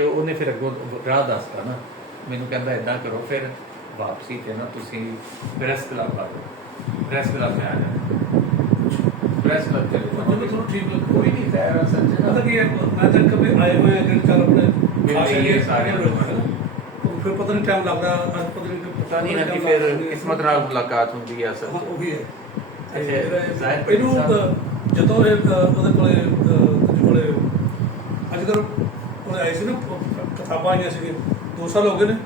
ਉਹਨੇ ਫਿਰ ਅੱਗੋਂ ਰਾਹ ਦੱਸਤਾ ਨਾ ਮੈਨੂੰ, ਕਹਿੰਦਾ ਇੱਦਾਂ ਕਰੋ ਫਿਰ ਵਾਪਸੀ 'ਤੇ ਨਾ ਤੁਸੀਂ ਪ੍ਰੈਸ ਕਲੱਬ ਆ ਜਾਓ। ਪ੍ਰੈਸ ਕਲੱਬ ਮੈਂ ਆ ਜਾਣਾ, ਪ੍ਰੈਸ ਕਲੱਬ ਚਲੇ ਜਾਓ। ਜਦੋਂ ਤੁਹਾਨੂੰ ਠੀਕ ਲੱਗ ਕੋਈ ਨਹੀਂ ਖੈਰ ਅਸਲ 'ਚ ਨਾ ਪਤਾ ਕੀ ਹੈ, ਮੈਂ ਤਾਂ ਕਦੇ ਆਏ ਹੋਏ ਜਿਹੜੇ ਚੱਲ ਆਪਣੇ ਮਿਲਦੇ ਸਾਰੇ ਫਿਰ ਪਤਾ ਨਹੀਂ ਟਾਈਮ ਲੱਗਦਾ, ਅੱਜ ਪਤਾ ਨਹੀਂ ਪਤਾ ਨਹੀਂ ਨਾ ਕਿ ਫਿਰ ਕਿਸਮਤ ਨਾਲ ਮੁਲਾਕਾਤ ਹੁੰਦੀ ਹੈ ਅਸਲ 'ਚ। ਉਹੀ ਹੈ। ਅੱਛਾ ਇਹਨੂੰ ਜਦੋਂ ਇਹ ਉਹਦੇ ਕੋਲੇ ਅੱਜ ਕੱਲ੍ਹ ਉਹਨੇ ਆਏ ਸੀ ਨਾ ਕਿਤਾਬਾਂ ਆਈਆਂ ਸੀਗੀਆਂ 2 ਸਾਲ ਹੋ ਗਏ ਨੇ,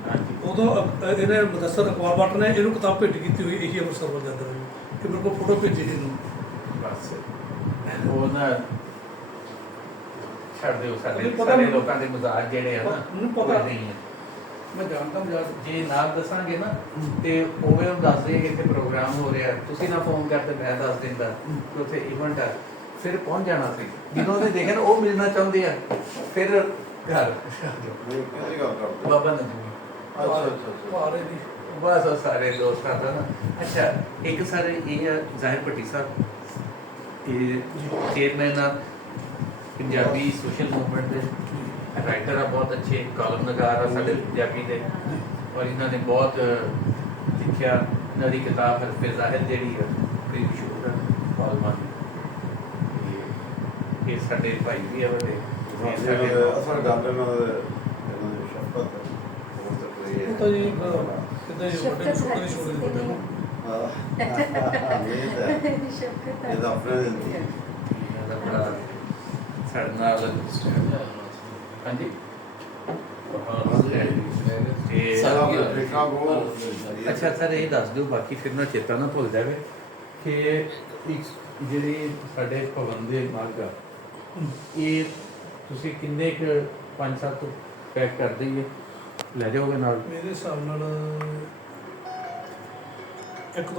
ਉਦੋਂ ਇਹਨੇ ਮੁਦੱਸਰ ਅਕਬਾਰ ਭੱਟ ਨੇ ਇਹਨੂੰ ਕਿਤਾਬ ਭੇਟ ਕੀਤੀ ਹੋਈ, ਇਹੀ ਅੰਮ੍ਰਿਤਸਰ ਵੱਲ ਜਾਂਦਾ ਰਹੀ ਕਿ ਮੇਰੇ ਕੋਲ ਫੋਟੋ ਭੇਜੀ ਇਹਨੂੰ। ਬਸ ਉਹ ਨਾ ਛੱਡ ਦਿਓ, ਸਾਡੇ ਲੋਕਾਂ ਦੇ ਮਜ਼ਾਕ ਜਿਹੜੇ ਆ ਨਾ ਮੈਨੂੰ ਪਤਾ ਨਹੀਂ ਹੈ। ਮੈਂ ਜਾਣਦਾ ਮਜ਼ਾਕ। ਜੇ ਨਾਲ ਦੱਸਾਂਗੇ ਨਾ ਤੇ ਉਹ ਨੂੰ ਦੱਸ ਦੇ ਕਿ ਇੱਥੇ ਪ੍ਰੋਗਰਾਮ ਹੋ ਰਿਹਾ, ਤੁਸੀਂ ਨਾ ਫੋਨ ਕਰਦੇ ਮੈਂ ਦੱਸ ਦਿੰਦਾ ਕਿ ਉੱਥੇ ਇਵੈਂਟ ਆ, ਫਿਰ ਪਹੁੰਚ ਜਾਣਾ ਸੀ। ਜਦੋਂ ਉਹਨੇ ਦੇਖਿਆ ਨਾ ਉਹ ਮਿਲਣਾ ਚਾਹੁੰਦੇ ਆ, ਫਿਰ ਘਰ ਬਾਬਾ ਨਜ਼ੂਮੀ ਬਸ ਉਹ ਸਾਰੇ ਦੋਸਤਾਂ ਦਾ ਨਾ। ਅੱਛਾ ਇੱਕ ਸਾਰੇ ਇਹ ਆ ਜ਼ਾਹਿਰ ਭੱਟੀ ਸਾਹਿਬ, ਇਹ ਚੇਅਰਮੈਨ ਆ ਪੰਜਾਬੀ ਸੋਸ਼ਲ ਮੂਵਮੈਂਟ ਦੇ, ਰਾਈਟਰ ਆ, ਬਹੁਤ ਅੱਛੇ ਕਾਲਮ ਨਗਾਰ ਆ ਸਾਡੇ ਪੰਜਾਬੀ ਦੇ, ਔਰ ਇਹਨਾਂ ਨੇ ਬਹੁਤ ਲਿਖਿਆ। ਇਹਨਾਂ ਦੀ ਕਿਤਾਬ ਹਰਫੇ ਜ਼ਾਹਿਰ ਜਿਹੜੀ ਆ ਬੜੀ ਮਸ਼ਹੂਰ ਆ ਕਾਲਮਾਂ ਦੀ। ਇਹ ਸਾਡੇ ਭਾਈ ਵੀ ਆ ਵੱਡੇ ਅਸਲ ਗੱਲ ਇਹਨਾਂ ਦੇ ਸ਼ਫਕਤ ਤਾਂ ਜੀ ਕਿਤੇ ਵੱਡੇ ਛੋਟੇ ਛੋਟੇ ਵੱਡੇ ਨੂੰ ਇਹਦਾ ਆਪਣੇ ਇਹਦਾ ਬੜਾ ਸਾਡੇ ਨਾਲ ਹਾਂਜੀ ਅੱਛਾ ਸਰ ਇਹ ਦੱਸ ਦਿਓ ਬਾਕੀ ਫਿਰ ਨਾ ਚੇਤਾ ਨਾ ਭੁੱਲ ਜਾਵੇ ਕਿ ਜਿਹੜੀ ਸਾਡੇ ਭਵਨ ਦੇ ਮਾਰਗ ਆ ਇਹ ਤੁਸੀਂ ਕਿੰਨੇ ਕੁ 5-7 ਪੈਕ ਕਰ ਦਈਏ ਲੈ ਜਾਓਗੇ ਨਾਲ? ਮੇਰੇ ਹਿਸਾਬ ਨਾਲ 1-2